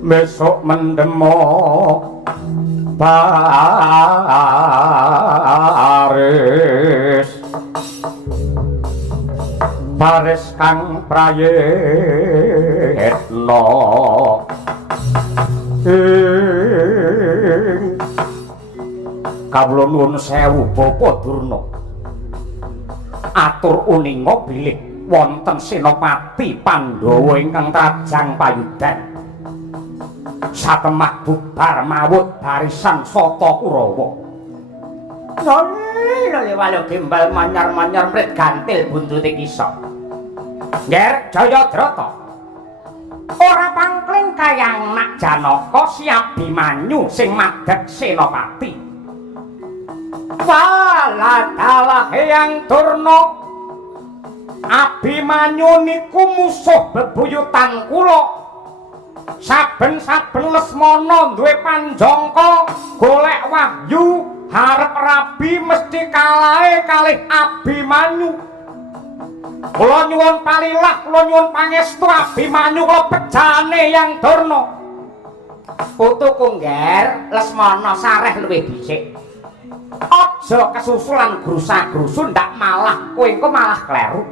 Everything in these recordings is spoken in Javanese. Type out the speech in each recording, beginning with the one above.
besok mendemo baris kang prayitna kawula nuwun sewu Bapa Durna atur uninga bilih wonten Senopati Pandhawa ingkang trajang payudan satemah bubar mawut barisan Sata Kurawa lole walu gimbal manyar-manyar mrit gantil buntute kisa Nger Jayadrata ora pangkling kayang nak Janaka si Abimanyu sing madheg Senopati wala dalah Hyang Durna Abimanyu niku musuh bebuyutan kula saben-saben Lesmana duwe panjangka golek wahyu harep rabi mesti kalahe kalih Abimanyu kula nyuwun palilah kula nyuwun pangestu Abimanyu kula bejane Hyang Durna putuku Nger Lesmana sareh luwih dhisik aja kesusulan grusa-grusu ndak malah kowe engko malah kleru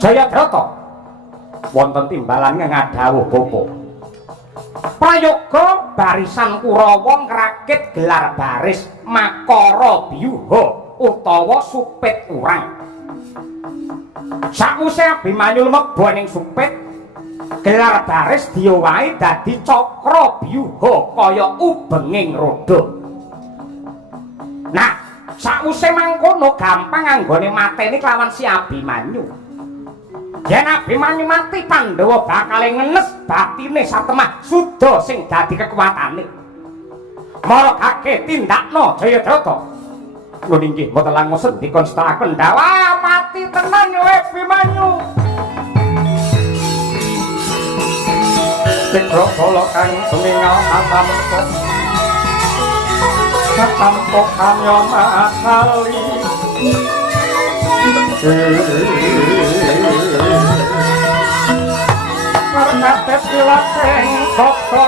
Jayadrata wonten timbalan ngadhawuh Bapa prayoga barisan Kurawa ngrakit gelar baris Makara Byuha utawa supit urang sakwise Abimanyu mlebu ning supit gelar baris diowahi dadi Cakra Byuha kaya ubenging roda nah sakwise mangkono gampang anggone mateni kelawan si Abimanyu yen Abimanyu mati Pandhawa bakal ngenes batine satemah Suda sing dadi kekuwatane mara kake tindakno Jayadrata lho inggih mboten langkung sendika stakaken dawa mati tenan yo Abimanyu Sekro kala kang sumingal atampo satampo kamyo makali Markate pilateng koko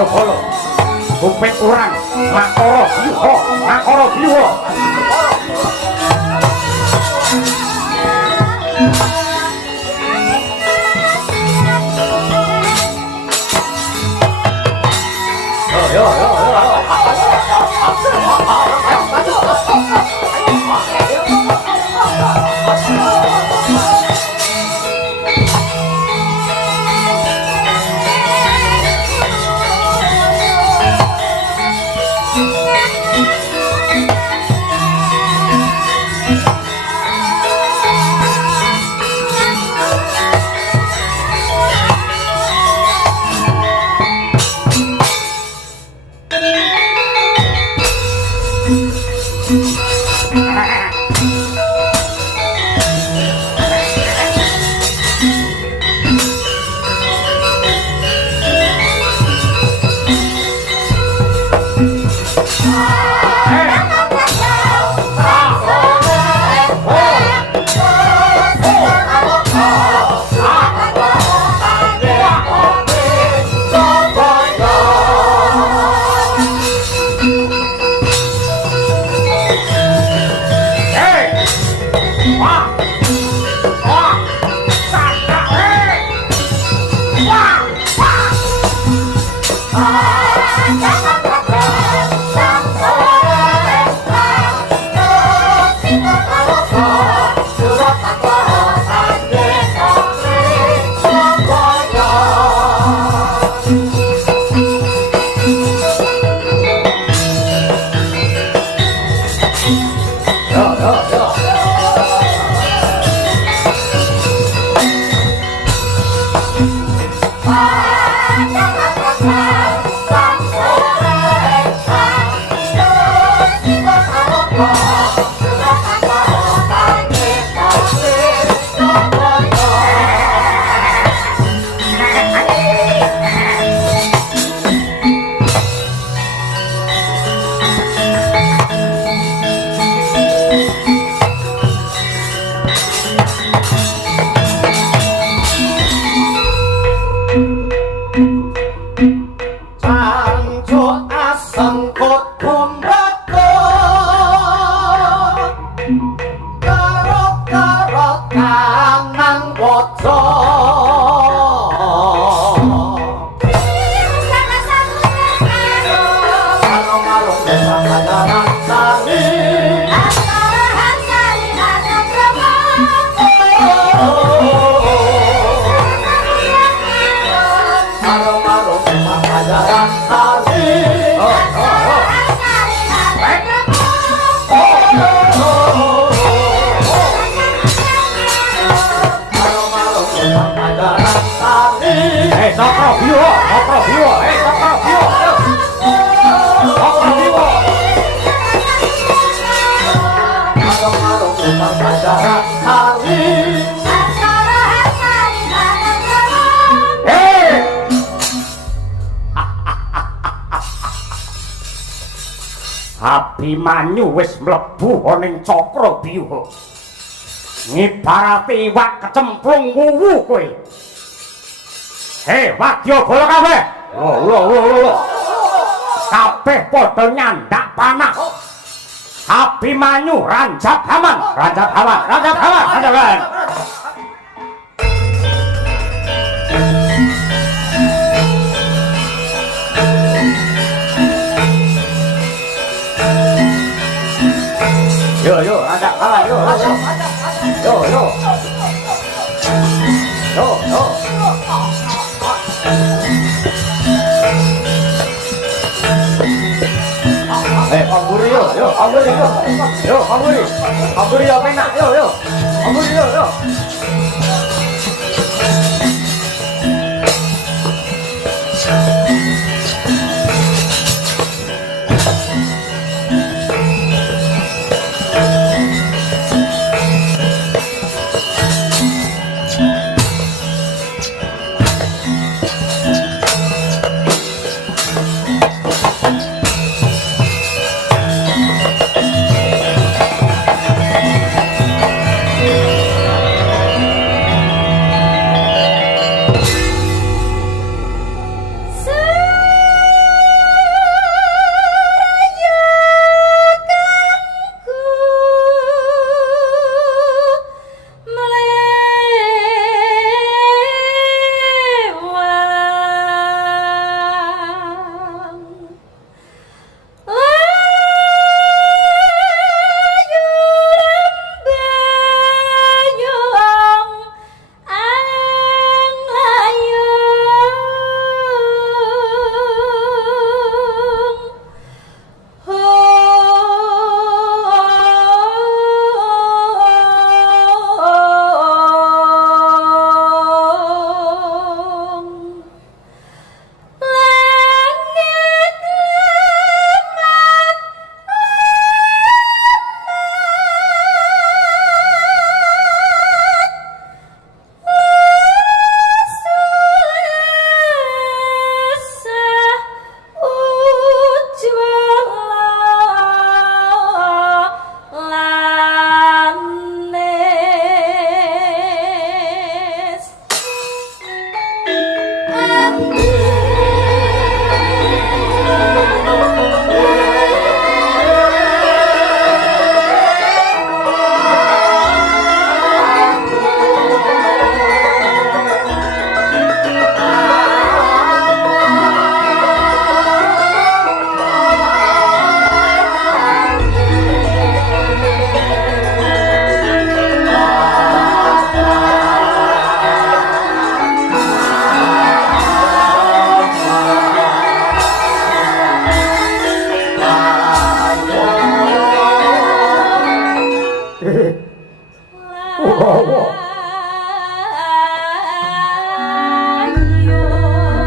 Jogolo kupit urang Makara Byuha Makara Byuha yo nang waca Sokro biwa, sokro biwa, sokro biwa. Marung-marung utang pacaran hari. Abimanyu wis mlebu ning Cakra Biwa. Ngibarate iwak kecemplung wuwu kowe. Wadya bola kabeh. Lho. Kabeh padha nyandak panah. Abimanyu ranjap haman. Yo, ranjap haman, yo. Pamburi yo penak yo. Pamburi yo.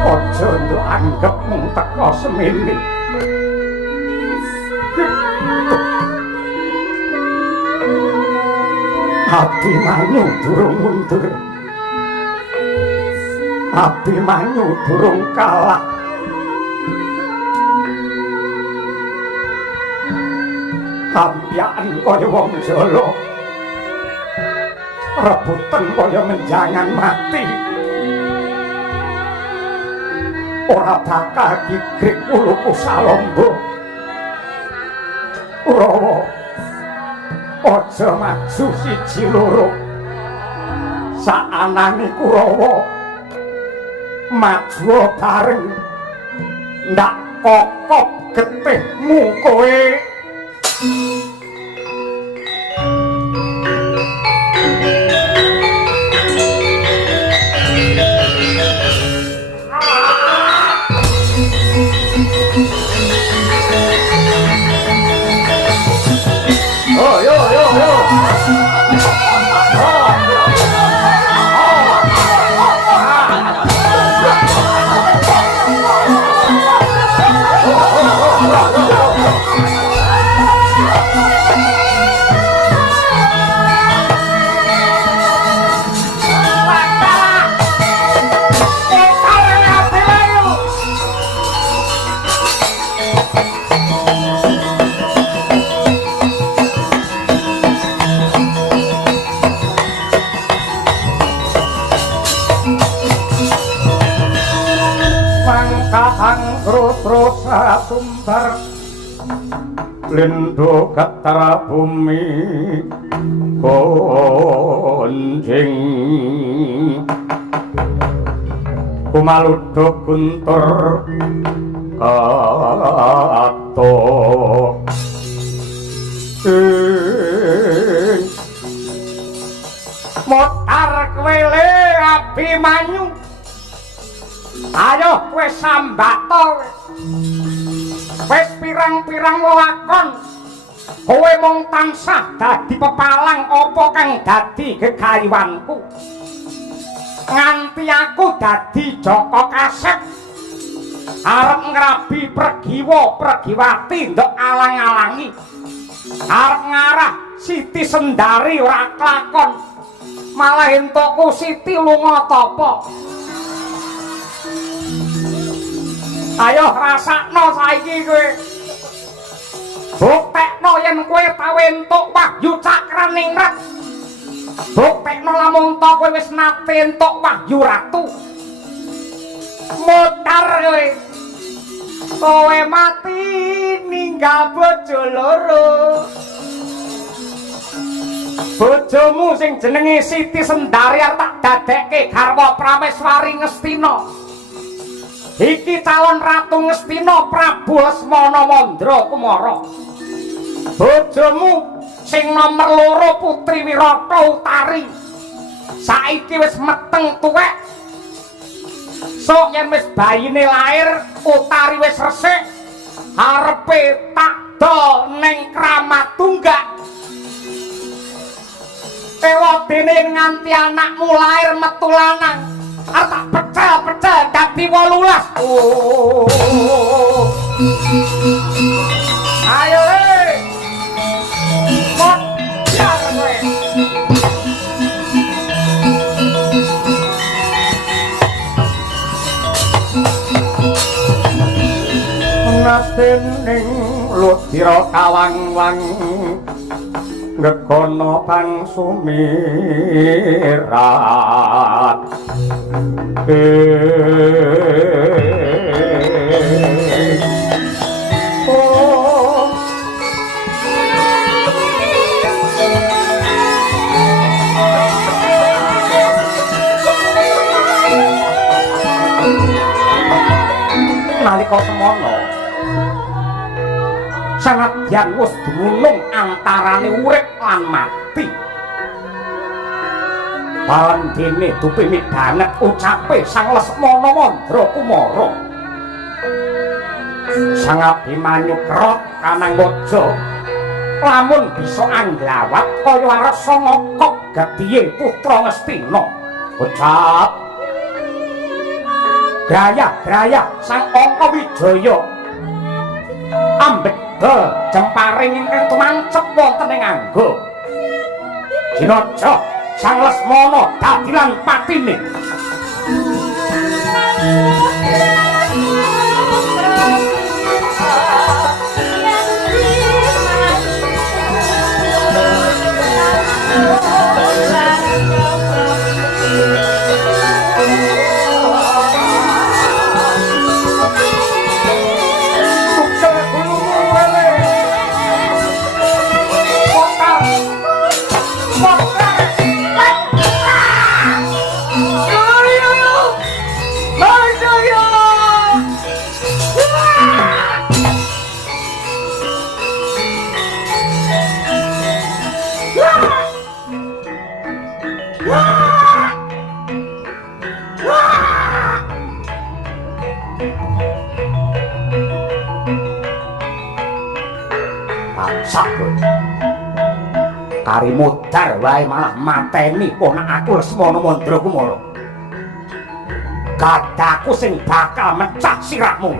Aja nduk anggap mung teko semene. Abimanyu durung mundur. Abimanyu durung kalah. Kampian kaya wong Jala. Rebutan kaya menjangan mati. Ora bakal gigrik uluku Salombo. Urawa aja maju siji loro. saanane Kurawa maju bareng ndak kokop getihmu kowe sumber lendo katara bumi konjing kumaluduk guntur kato motar kwele Abimanyu ayo kowe sambato wis pirang-pirang lakon kowe mung tansah dadi pepalang apa kang dadi gegayuwanku nganti aku dadi Jaka Kasep arep ngrabi Pregiwa Pregiwati ndok alang-alangi arep ngarah Siti Sendari ora klakon malah entukku Siti lunga tapa ayo rasakno saiki kowe buktekno yen kowe tau entuk wahyu cakraningrat buktekno lamun to kowe wis nate entuk wahyu ratu mutar kowe mati ninggal bojo loro bojomu sing jenenge Siti Sendari tak dadekke garwa Prameswari Ngastina iki calon Ratu Ngastina Prabu Lesmana Mandra Kumara bojomu sing nomer 2 Putri Wirata Utari saiki wis meteng tuwek sok yen wis bayine lair Utari wis resik arepe tak do ning Kramat Tunggak ewadene nganti anakmu lair metu lanang arep tak pecel-pecel dadi 18 ayo mocar kowe nastening ludira kawang-wang ngekono pang sumirat nalika semono sanadyan wis dumunung antarane urip lan mati Balandene dupi midanget ucape Sang Lesmana Mandra Kumara Sang Abimanyu kerot kanang waja lamun bisa anglawat kaya arsa ngokok gadihe putra Ngastina ucap graya-graya Sang Angka Wijaya ambek jemparing ingkang tumancep wonten ing angga Jinaja Sang Lesmana dadi lan patine Sabut kari modar wae malah mateni ponakku Lesmana Mandrakumara. Gadaku sing bakal mecah sirahmu.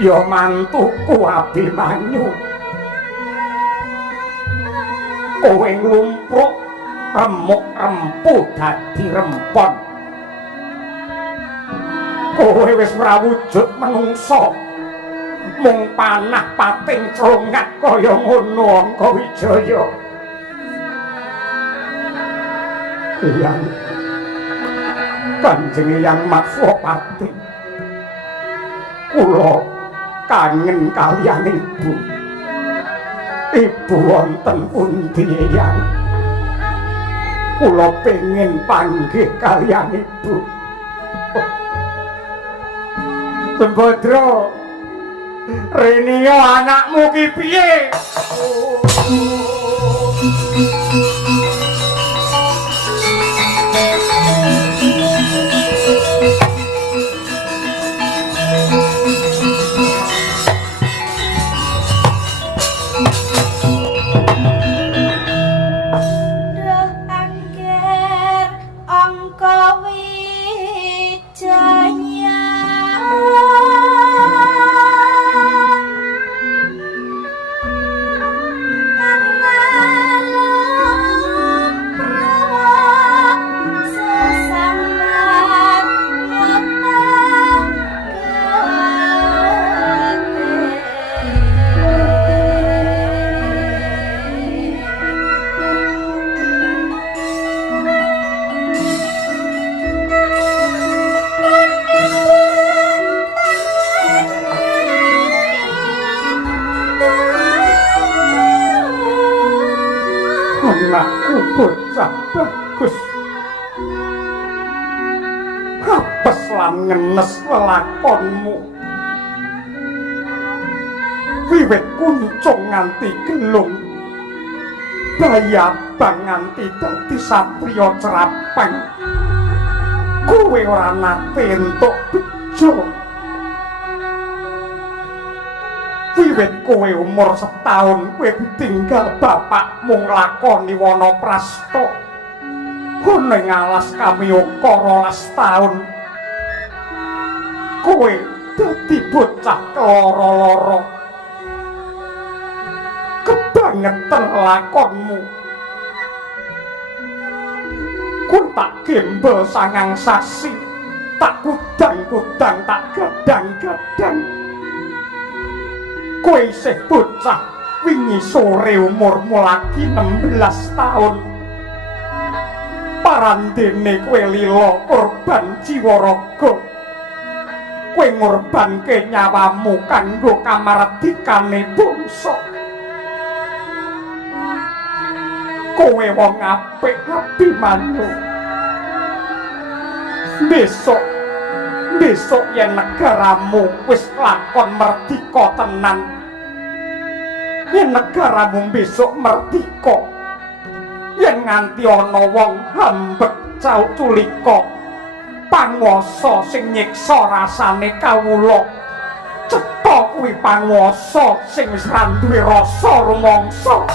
Ya mantuku Abimanyu, kowe nglumpruk remuk-rempu dadi rempon. Kowe wis rawujud menungsa, mung panah pating crongat kaya ngono Angka Wijaya. Yang Kanjeng Yang Maswapati, kula kangen kaliyan ibu. Ibu wonten pundi Yang? Kula pengin panggih kaliyan ibu. Sembadra, rene anakmu ki piye? Anakku bocah bagus, apes lan ngenes lelakonmu. Wiwit kuncung nganti gelung, bayabang nganti dadi satriya cerapeng. Kowe ora nate entuk bejo. Wiwit kowe umur setahun kowe ditinggal bapakmu nglakoni wanaprasta. Ana ing alas Kamiyaka 12 taun. Kowe dadi bocah keloro-loro. Kebangetan lakonmu. Kun tak gembel 9 sasi, tak kudang-kudang, tak gadang-gadang. Kowe isih bocah, wingi sore umurmu lagi 16 taun. Parandene kowe lila korban jiwa raga. Kowe ngorbanke nyawamu kanggo kamardikane bangsa. Kowe wong apik Abimanyu. Besok yen negaramu wis lakon merdika tenan, yen negaramu besok merdika, yen nganti ana wong hambek culika, panguwasa sing nyiksa rasane kawula, cetha kuwi panguwasa sing wis ra duwe rasa rumangsa.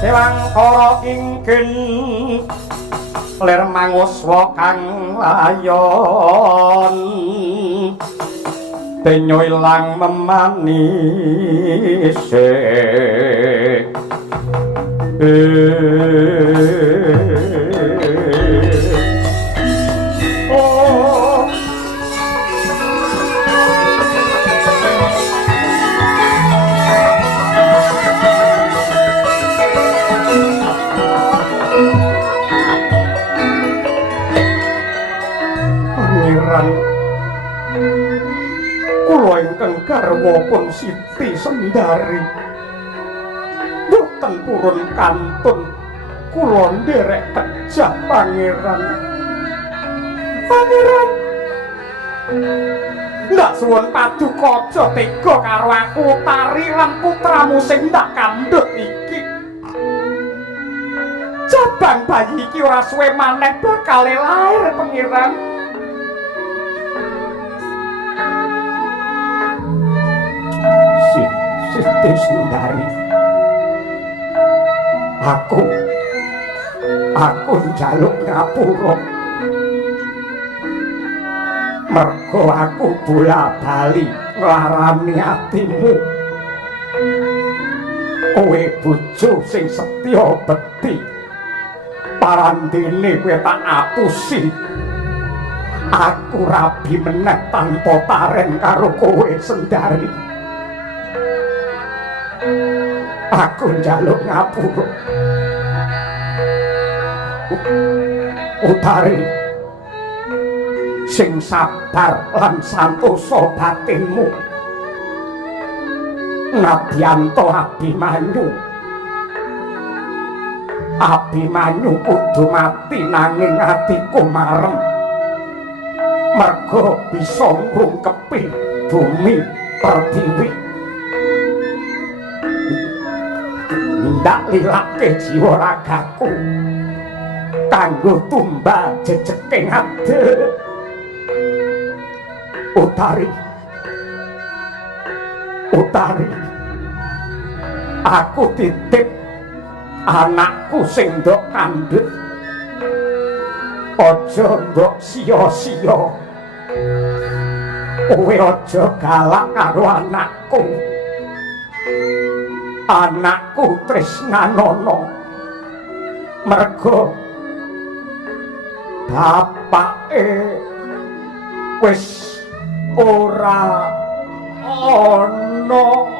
Sewangkara ingkang lir manguswa kang layon denyo ilang memanise kula ingkang garwa pun Siti Sendari boten purun kantun kula nderek kejah pangeran ndak suwun paduka aja tega karo aku Tari lan putramu sing ndak kandhut iki cabang bayi iki ora suwe maneh bakal lair pangeran. Siti Sendari, aku njaluk ngapura mergo aku bola-bali nglarani atimu kowe bojo sing setya bekti parandene kowe tak apusi aku rabi meneh tanpa taren karo kowe Sendari. Aku njaluk ngapura Utari sing sabar lan santosa batinmu Nadyanto Abimanyu kudu mati nanging atiku marem merga bisa ngrungkepi bumi pertiwi ndak lilake jiwa ragaku kanggo tumbal jejeking ade Utari aku titip anakku sing ndok kandhut aja mbok sia-sia kowe aja galak karo anakku tresnanono mergo bapake wis ora ana.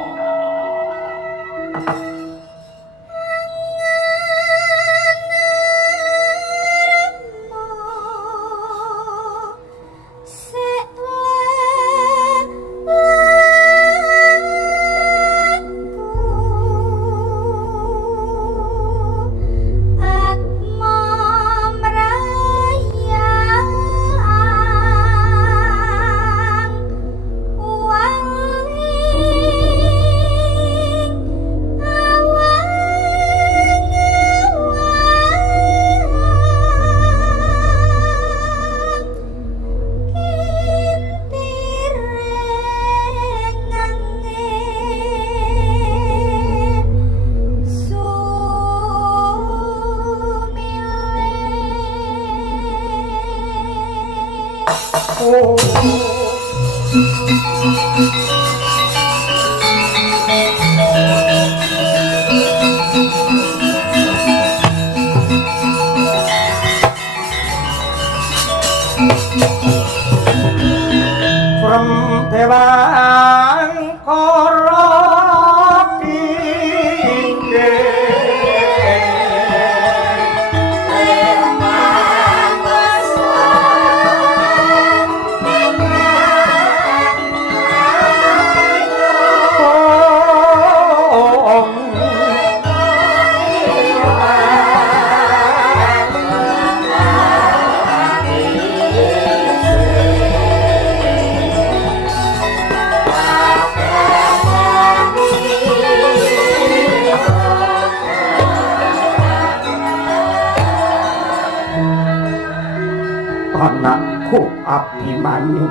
Abimanyu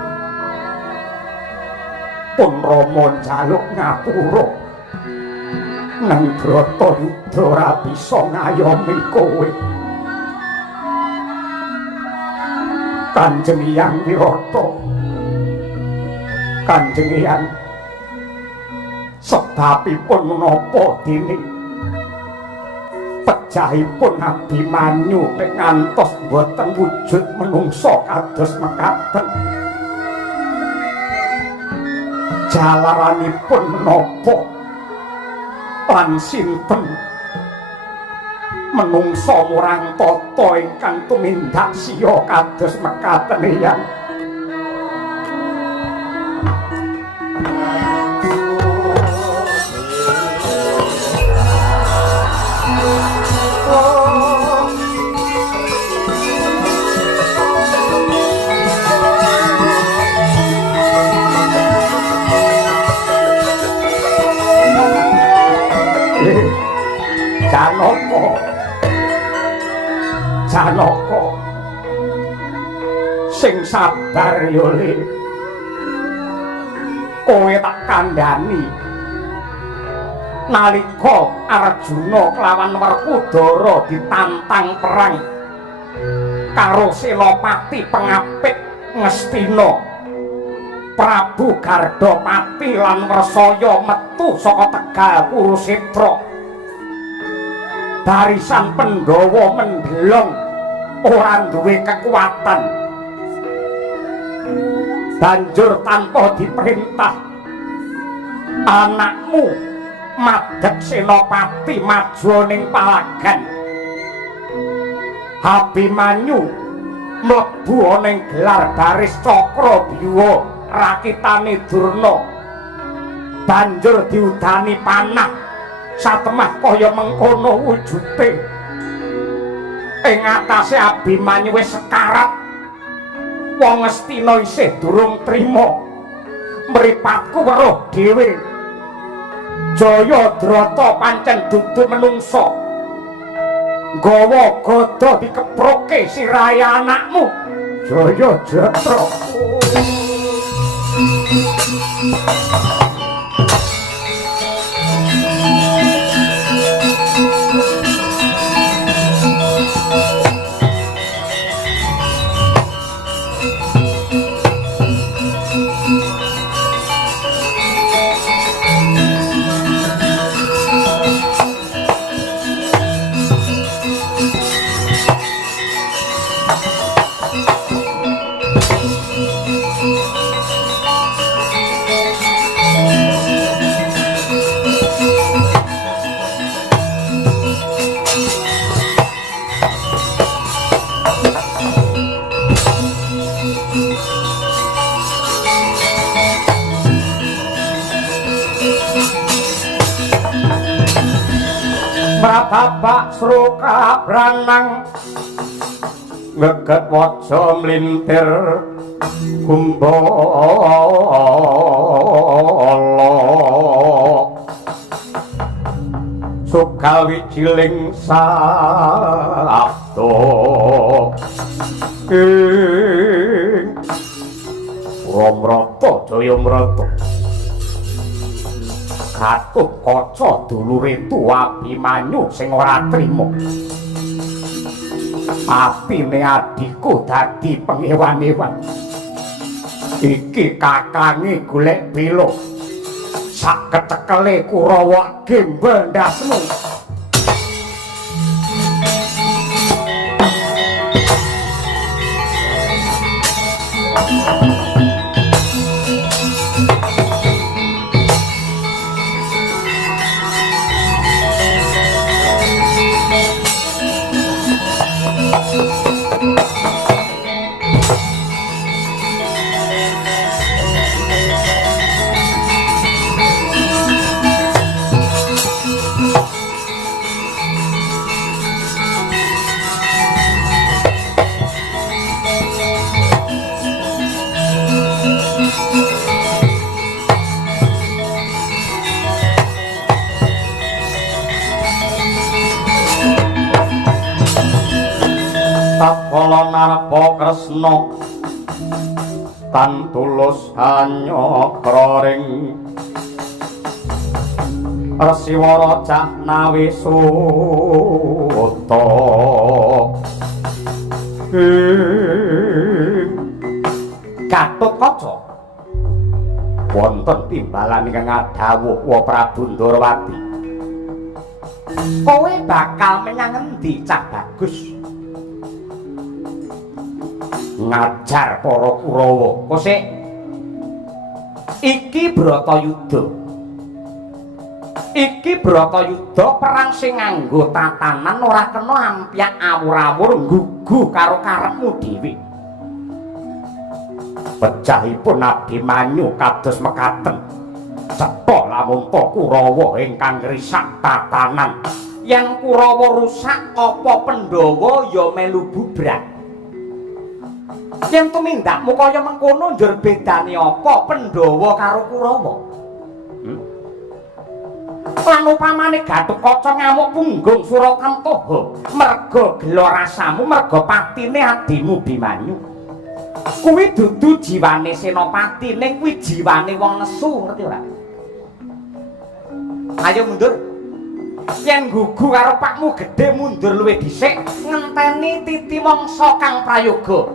pun Rama njaluk ngapura nang Bratayuda ora bisa ngayomi kowe Kanjeng Hyang Wirata Kanjeng Hyang sebabipun menapa dene pejahipun Abimanyu nek ngantos boten wujud menungsa kados mekaten jalaranipun menapa lan sinten menungsa murang tata ingkang tumindak siya kados mekaten Hyang Janaka sing sabar yo Le kowe tak kandhani nalika Arjuna kelawan Werkudara ditantang perang karo Senopati pengapit Ngastina Prabu Gardapati lan Wresaya metu saka Tegal Kurusetra barisan Pandhawa mendelong ora duwe kekuatan banjur tanpa diperintah anakmu madhep Senopati maju ning palagan Abimanyu mlebu ning gelar baris Cakrabyuwa rakitane Durna banjur diudani panah satemah kaya mengkono wujute ing atase Abimanyu wis sekarat wong Ngastina isih durung trima mripatku weruh dhewe Jayadrata pancen dudu menungsa nggawa gada dikeproke sirahe anakmu Jayadatra Prababak sruka branang ngeget waja mlintir kumbala sukawi ciling sabda ing Ramrata Jayamrata Gatut Kaca dulure tuwa Abimanyu sing ora trima. Apine adhiku dadi pengewan-ewan. Iki kakange golek bela. Sak kecekele Kurawa gembel ndasmu. Tapala narpa Kresna tan tulus hanyokroring Resiwara Jahnawi Suta Gatotkaca wonten timbalan ingkang adhawuh wa Prabu Ndorowati kowe bakal menyang endi Cah Bagus ngajar para Kurawa kosek iki Bratayuda perang sing nganggo tatanan ora kena ampyak awur-awur nggugu karo karepmu dhewe pecahipun Abimanyu kados mekaten cetha lamun Kurawa ingkang risak tatanan yen Kurawa rusak apa Pandhawa ya melu bubrah yen tumindakmu kaya mengkono njur bedane apa Pandhawa karo Kurawa lan upamane Gatotkaca ngamuk punggung Suratantaha merga gelo rasamu merga patine adimu Bimanyu kuwi dudu jiwane senopati ning kuwi jiwane wong nesu ngerti ora ayo mundur yen gugu karo pakmu gedhe mundur luwih dhisik ngenteni titi mangsa kang prayoga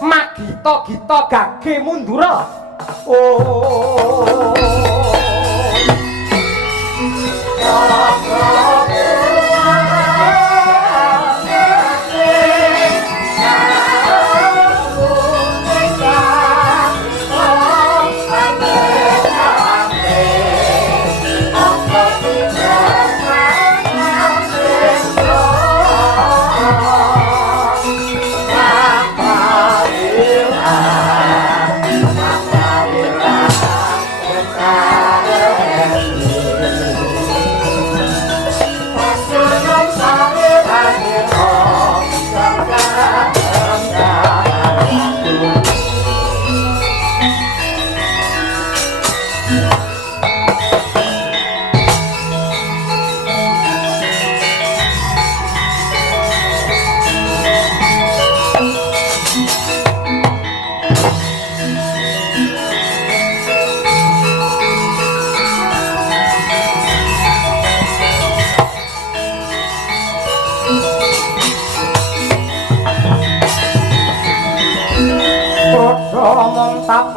magita-gita gage mundura oh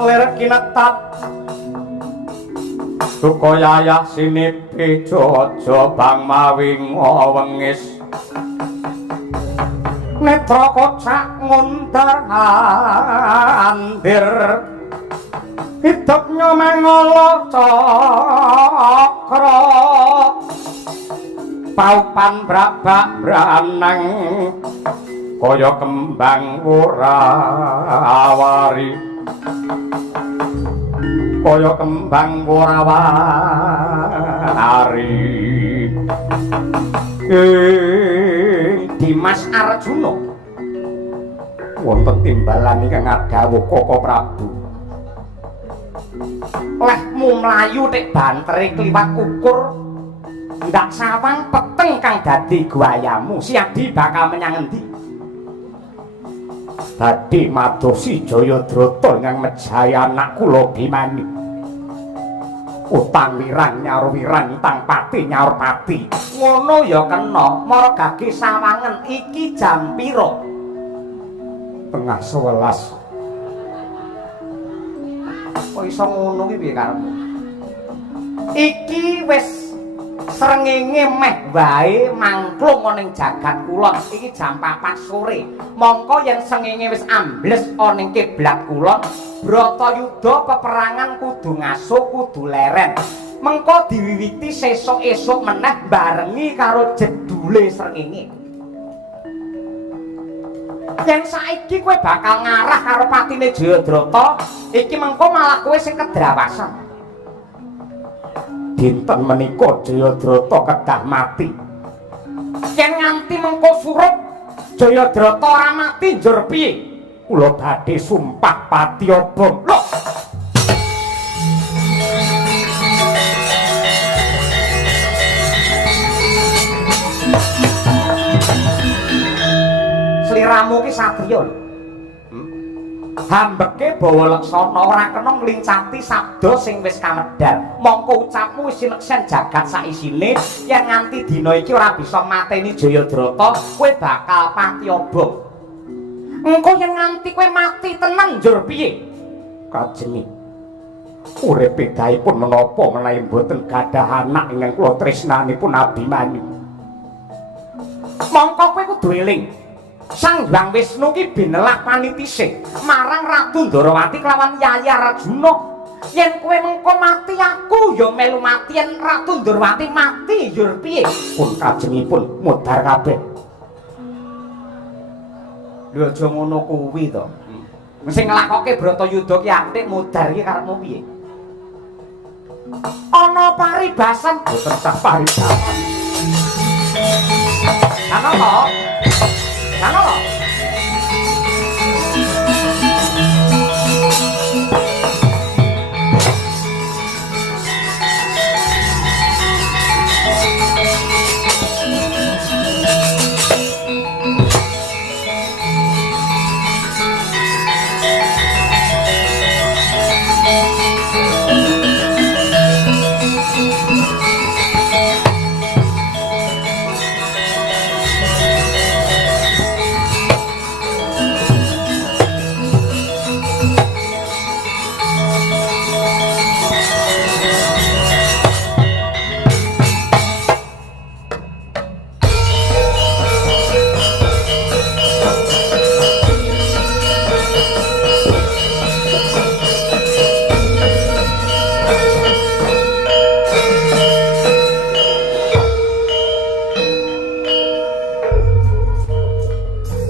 lir kinetap Sukayayah sinipi jojo bang mawing wengis netra kocak ngundar andir hidupnya mengolo cokro paupan brabak branang kaya kembang wurawari kaya kembang wurawari Dimas Arjuna wonten timbalan ingkang adhawuh Koko Prabu lehmu mlayu tek banteri kliwat ukur ndak sawang peteng kang dadi guayamu siadi bakal menyang endi badhe madosi Jayadrata ingkang mejahi anak kula Bimanyu utang wirang nyaur wirang utang pati nyaur pati ngono ya kena margage sawangen iki jam pira tengah 11 kok iso ngono ki piye karepmu iki wis srengenge meh wae mangklung ana ing jagat kulon iki jam 4 sore mongko yen srengenge wis ambles ana ing kiblat kulon Bratayuda peperangan kudu ngasuh kudu leren mengko diwiwiti sesuk-esuk meneh barengi karo jedule srengenge yen saiki kowe bakal ngarah karo patine Jayadrata iki mengko malah kowe sing kedrawasan dinten menika Jayadrata kedah mati yen nganti mengko surut Jayadrata ora mati njur piye kula badhe sumpah pati obong lho sliramu ki satriya lho Hambeke bawa leksana ora kena nglincati sabda sing wis kamedhar. Mongko ucapmu wis sineksen jagat saisine yen nganti dina iki ora bisa mateni Jayadrata, kowe bakal pati obong. Engko yen nganti kowe mati tenan njur piye? Kajenge uripe daipun menapa menawi mboten gadah anak ingkang kula tresnanipun Abimanyu. Mongko kowe kudu eling. Sang Hyang Wisnu ki binelak panitise marang Ratu Ndarawati kelawan Yayi Arjuna. Yen kowe mengko mati aku ya melu mati, yen Ratu Ndarawati mati yur piye? Pun kajengipun mudhar kabeh. Lho aja ngono kuwi to. Sing nglakoke Bratayuda ki apik mudhar ki karepmu piye? Ana paribasan boten sah paribasan. Ana to? Ana to?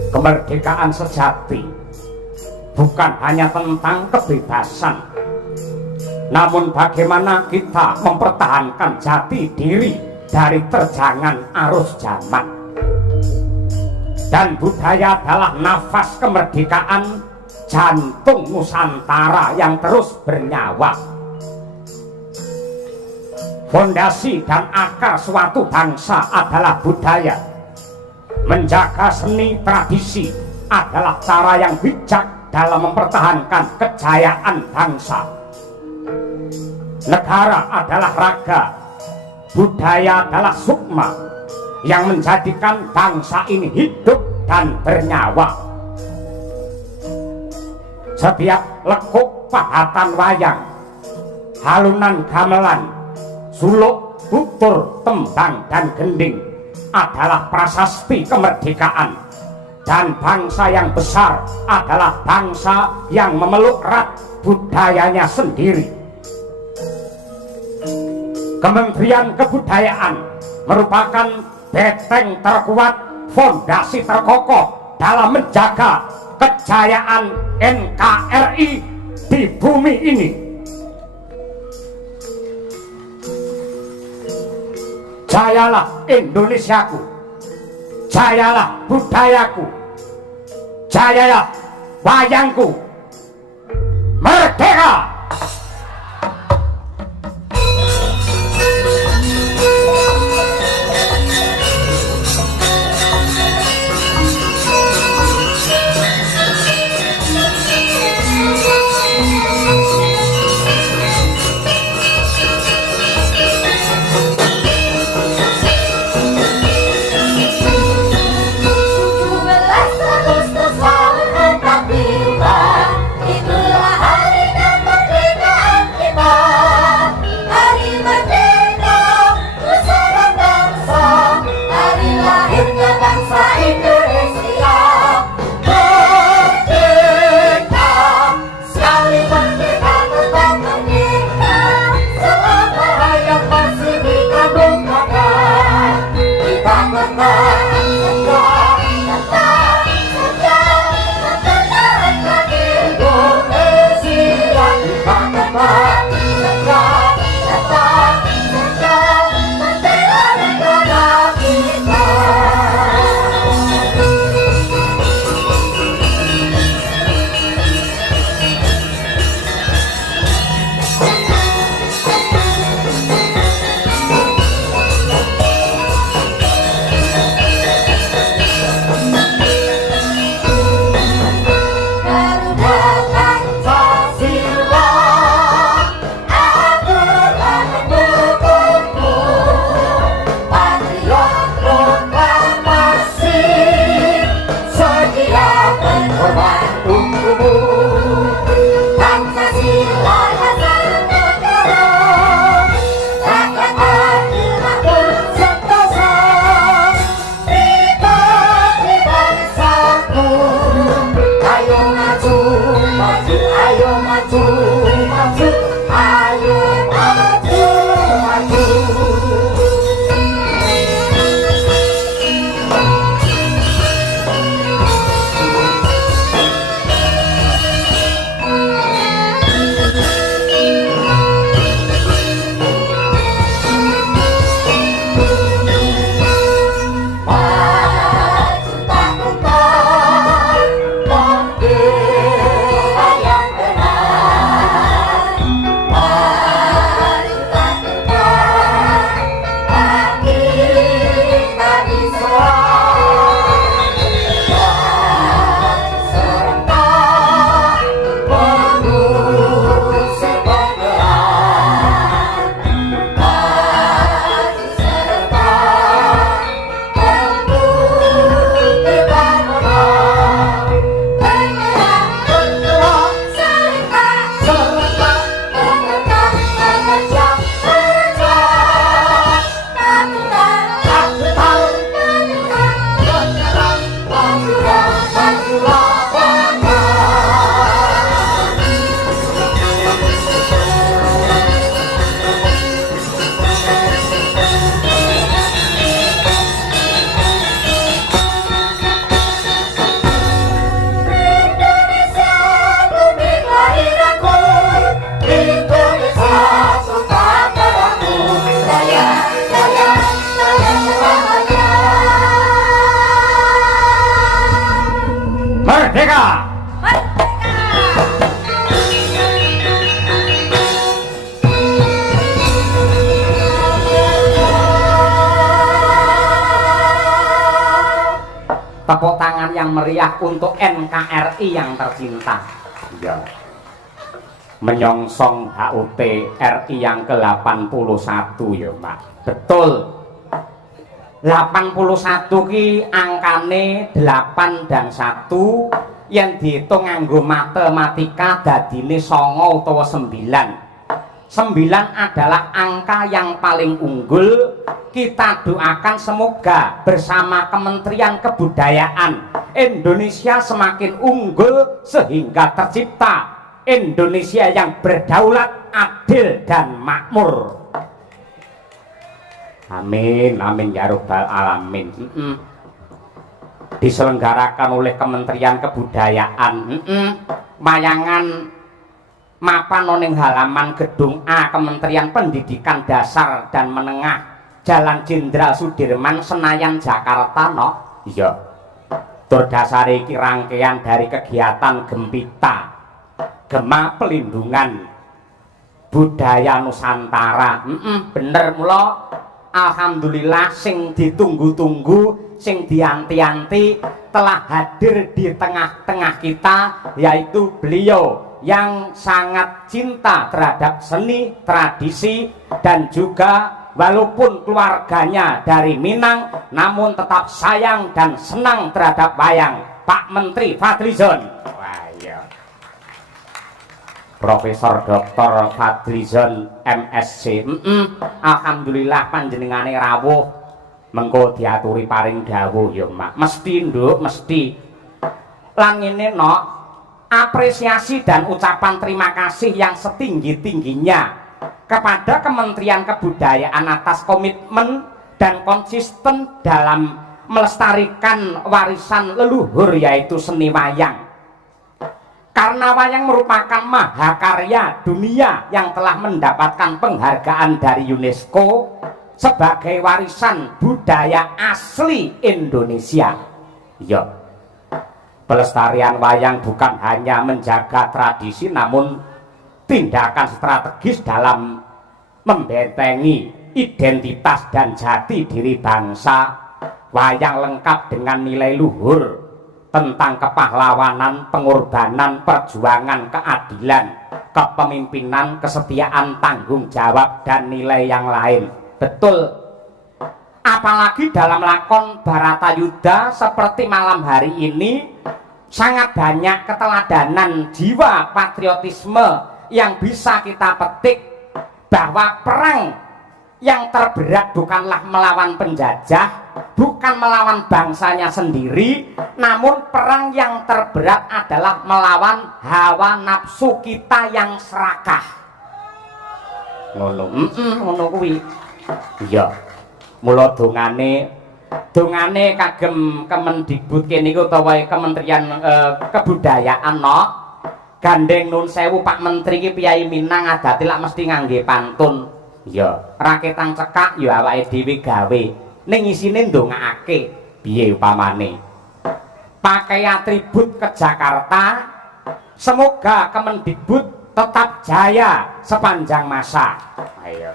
Kemerdekaan sejati bukan hanya tentang kebebasan, namun bagaimana kita mempertahankan jati diri dari terjangan arus zaman. Dan budaya adalah nafas kemerdekaan, jantung Nusantara yang terus bernyawa. Fondasi dan akar suatu bangsa adalah budaya. Menjaga seni tradisi adalah cara yang bijak dalam mempertahankan kejayaan bangsa. Negara adalah raga, budaya adalah sukma yang menjadikan bangsa ini hidup dan bernyawa. Setiap lekuk pahatan wayang, halunan gamelan, suluk, tutur, tembang, dan gending adalah prasasti kemerdekaan, dan bangsa yang besar adalah bangsa yang memeluk erat budayanya sendiri. Kementerian Kebudayaan merupakan benteng terkuat, fondasi terkokoh dalam menjaga kejayaan NKRI di bumi ini. Jayalah Indonesiaku, jayalah budayaku, jayalah wayangku, merdeka! Tepuk tangan yang meriah untuk NKRI yang tercinta. Ya. Menyongsong HUT RI yang ke-81 ya, Pak. Betul. 81 ki angkane 8 dan 1 yang dihitung nganggo matematika dadine 9 utawa 9. 9 adalah angka yang paling unggul. Kita doakan semoga bersama Kementerian Kebudayaan Indonesia semakin unggul sehingga tercipta Indonesia yang berdaulat, adil dan makmur. Amin, amin ya rabbal alamin. Diselenggarakan oleh Kementerian Kebudayaan. Mayangan mapan noning halaman gedung A Kementerian Pendidikan Dasar dan Menengah, Jalan Jenderal Sudirman, Senayan, Jakarta, no? Iya. Tur dasare iki rangkaian dari kegiatan Gempita, Gema Pelindungan Budaya Nusantara. Bener mula alhamdulillah sing ditunggu-tunggu, sing dianti-anti telah hadir di tengah-tengah kita, yaitu beliau yang sangat cinta terhadap seni, tradisi, dan juga walaupun keluarganya dari Minang namun tetap sayang dan senang terhadap wayang, Pak Menteri Fadlizon. Wah, iya. Profesor Dr. Fadlizon MSc. Alhamdulillah panjenengane rawuh mengko diaturi paring dawuh ya, Mak. Mesti nduk, mesti. Lan ngene no, apresiasi dan ucapan terima kasih yang setinggi-tingginya kepada Kementerian Kebudayaan atas komitmen dan konsisten dalam melestarikan warisan leluhur yaitu seni wayang. Karena wayang merupakan mahakarya dunia yang telah mendapatkan penghargaan dari UNESCO sebagai warisan budaya asli Indonesia. Ya. Pelestarian wayang bukan hanya menjaga tradisi namun tindakan strategis dalam membentengi identitas dan jati diri bangsa. Wayang lengkap dengan nilai luhur tentang kepahlawanan, pengorbanan, perjuangan, keadilan, kepemimpinan, kesetiaan, tanggung jawab, dan nilai yang lain. Betul. Apalagi dalam lakon Baratayuda seperti malam hari ini, sangat banyak keteladanan jiwa patriotisme yang bisa kita petik bahwa perang yang terberat bukanlah melawan penjajah, bukan melawan bangsanya sendiri, namun perang yang terberat adalah melawan hawa nafsu kita yang serakah. Ngono kuwi. Iya. Mula dongane kagem Kemendikbud kene iku utawa Kementerian Kebudayaan no. Gandeng nun sewu Pak Menteri ki piyai Minang adate lak mesti ngangge pantun. Ya, raketang cekak ya awake dhewe gawe. Ning isine ndongaake piye upamane. Pakai atribut ke Jakarta, semoga Kemendikbud tetap jaya sepanjang masa. Ayo.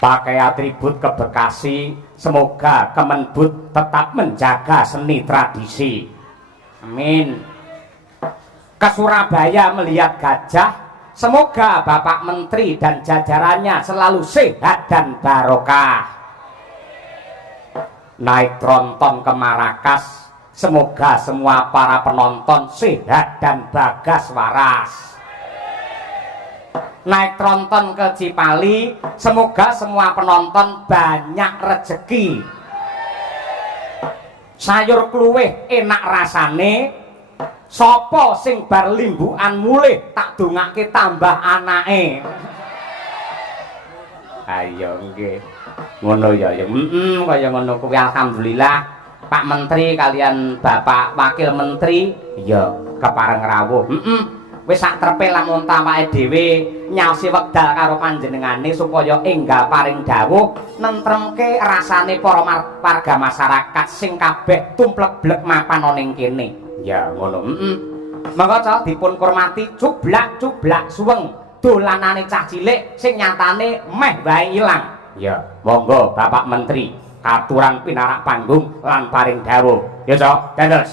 Pakai atribut ke Bekasi, semoga Kemenbud tetap menjaga seni tradisi. Amin. Ke Surabaya melihat gajah, semoga Bapak Menteri dan jajarannya selalu sehat dan barokah. Naik tronton ke Marrakas, semoga semua para penonton sehat dan bagas waras. Naik tronton ke Cipali, semoga semua penonton banyak rezeki. Sayur kluwih enak rasane, sopo sing bar limbukan mulih tak dongake tambah anake. Ayo nggih. Ngono ya ya. Kaya ngono kuwi alhamdulillah Pak Menteri kalian Bapak Wakil Menteri ya kepareng rawuh. Wis sak trepe lamun awake dhewe nyaosi wekdal karo panjenengane supaya enggal paring dawuh nentremke rasane para warga masyarakat sing kabeh tumplek-blek mapan ana ning kene. Ya ngono. Mangga dipun hormati cublak-cublak suweng dolanane cah cilik sing nyatane meh wae ilang. Ya, monggo Bapak Menteri. katuran pinarak panggung lan paring dawuh. Ya Cok, dados.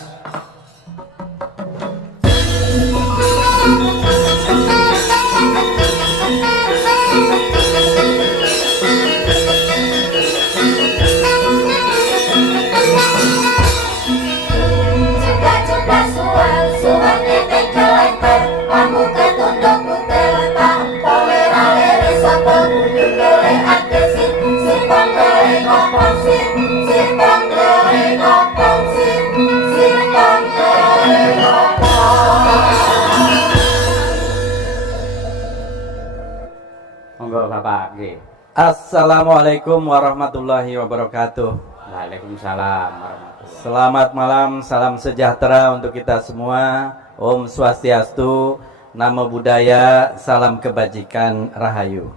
Monggo Bapak nggih. Assalamualaikum warahmatullahi wabarakatuh. Waalaikumsalam warahmatullahi. Selamat malam, salam sejahtera untuk kita semua. Om Swastiastu, Namo Buddhaya, salam kebajikan, rahayu.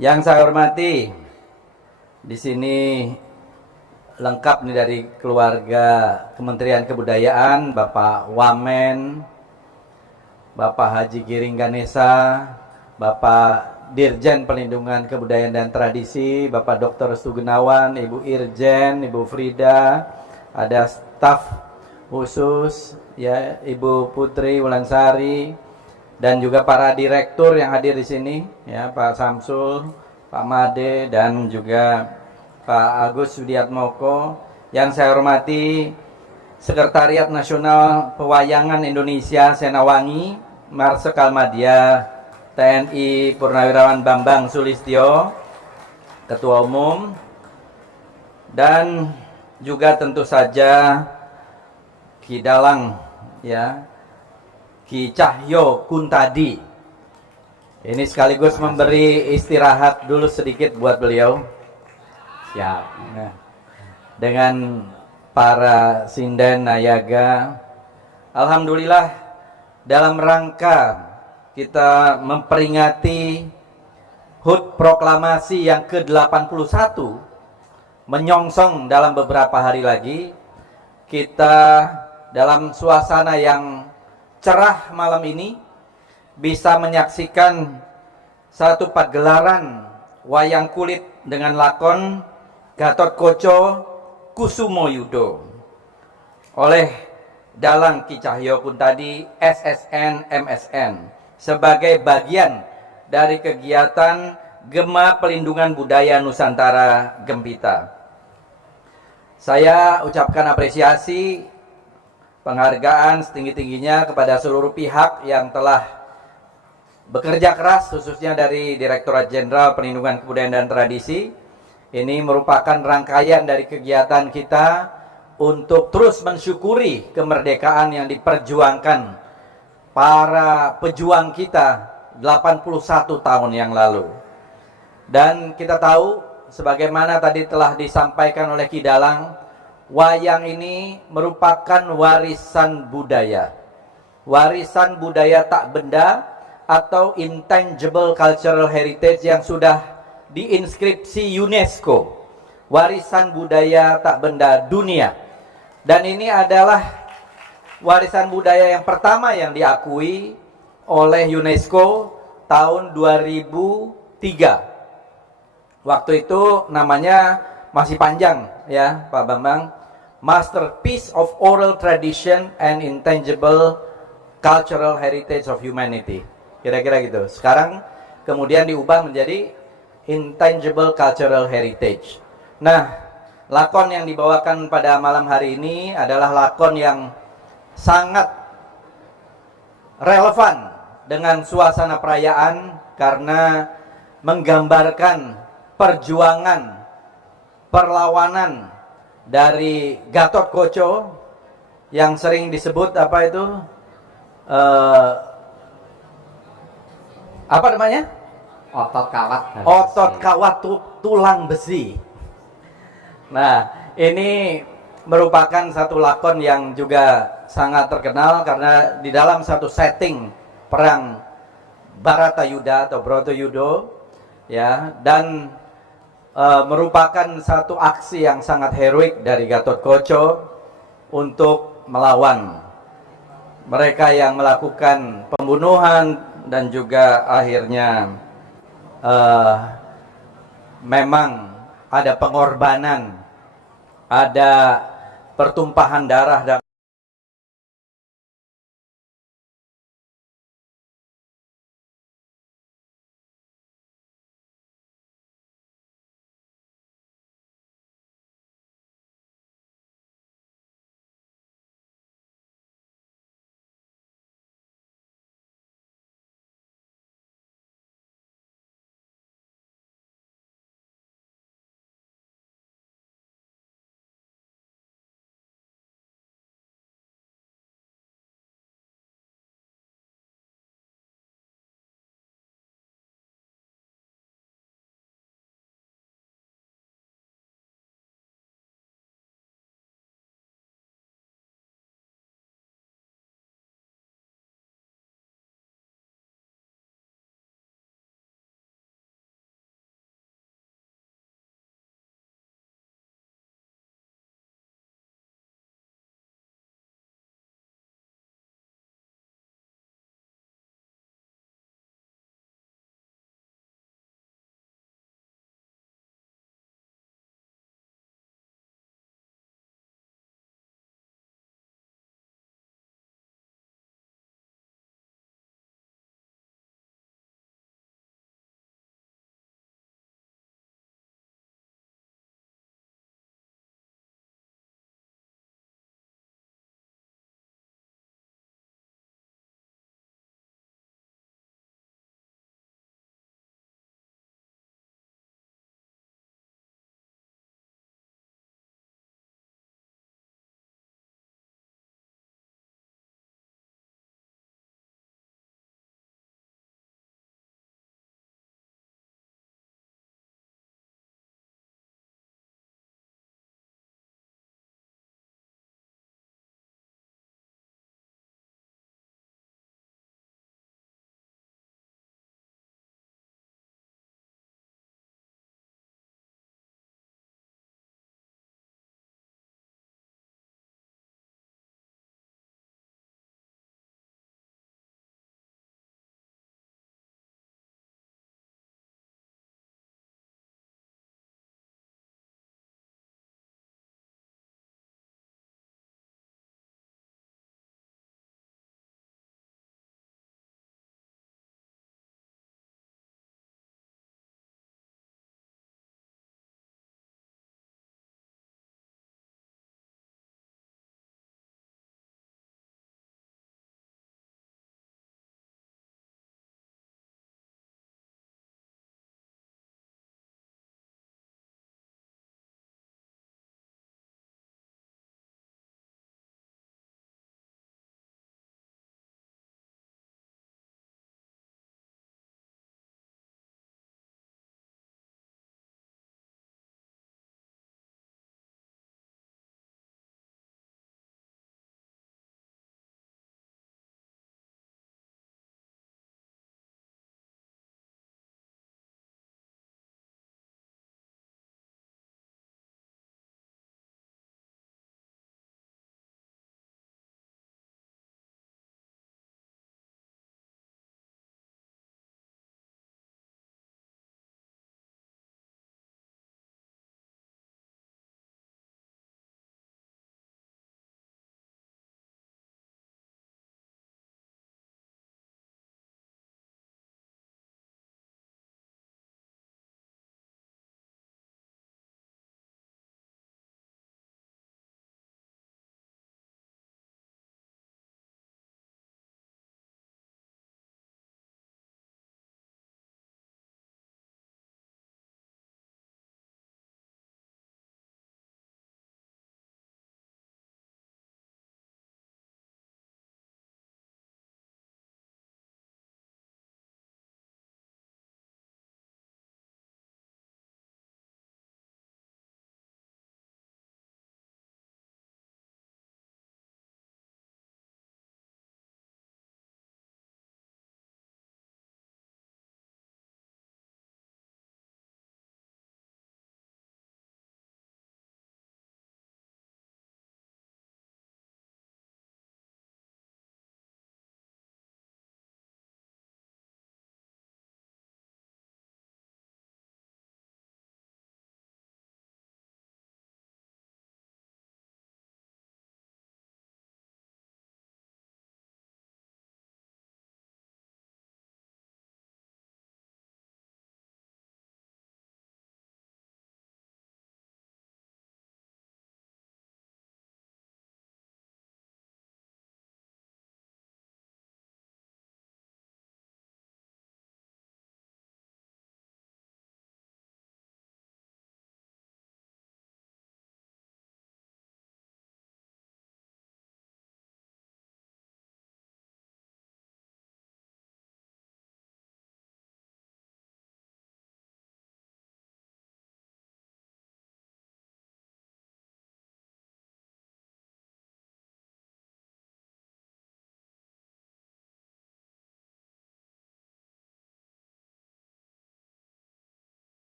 Yang saya hormati, di sini lengkap nih dari keluarga Kementerian Kebudayaan, Bapak Wamen, Bapak Haji Giring Ganesa, Bapak Dirjen Pelindungan Kebudayaan dan Tradisi, Bapak Dr. Sugenawan, Ibu Irjen, Ibu Frida, ada staf khusus ya, Ibu Putri Wulansari, dan juga para direktur yang hadir di sini ya, Pak Samsul, Pak Made, dan juga Pak Agus Sudiatmoko. Yang saya hormati Sekretariat Nasional Pewayangan Indonesia Senawangi, Marsikal Madya TNI Purnawirawan Bambang Sulistyo, Ketua Umum, dan juga tentu saja Ki Dalang ya, Ki Cahyo Kuntadi. Ini sekaligus memberi istirahat dulu sedikit buat beliau. Siap. Nah, dengan para sinden nayaga, alhamdulillah dalam rangka kita memperingati HUT proklamasi yang ke-81 menyongsong dalam beberapa hari lagi, kita dalam suasana yang cerah malam ini bisa menyaksikan satu pagelaran wayang kulit dengan lakon Gatotkaca Kusumo Yudo oleh Dalang Ki Cahyo Kuntadi SSN MSN sebagai bagian dari kegiatan Gema Pelindungan Budaya Nusantara Gempita. Saya ucapkan apresiasi, penghargaan setinggi-tingginya kepada seluruh pihak yang telah bekerja keras, khususnya dari Direktorat Jenderal Pelindungan Kebudayaan dan Tradisi. Ini merupakan rangkaian dari kegiatan kita untuk terus mensyukuri kemerdekaan yang diperjuangkan para pejuang kita 81 tahun yang lalu. Dan kita tahu, sebagaimana tadi telah disampaikan oleh Ki Dalang, wayang ini merupakan warisan budaya. Warisan budaya tak benda atau intangible cultural heritage yang sudah diinskripsi UNESCO. Warisan budaya tak benda dunia. Dan ini adalah warisan budaya yang pertama yang diakui oleh UNESCO tahun 2003. Waktu itu namanya masih panjang ya Pak Bambang, Masterpiece of Oral Tradition and Intangible Cultural Heritage of Humanity. Kira-kira gitu. Sekarang kemudian diubah menjadi Intangible Cultural Heritage. Nah, lakon yang dibawakan pada malam hari ini adalah lakon yang sangat relevan dengan suasana perayaan karena menggambarkan perjuangan perlawanan dari Gatotkaca yang sering disebut apa itu apa namanya? Otot kawat. Otot kawat tulang besi. Nah, ini merupakan satu lakon yang juga sangat terkenal karena di dalam satu setting perang Baratayuda atau Bratayuda ya, dan merupakan satu aksi yang sangat heroik dari Gatotkaca untuk melawan mereka yang melakukan pembunuhan dan juga akhirnya memang ada pengorbanan, ada pertumpahan darah dan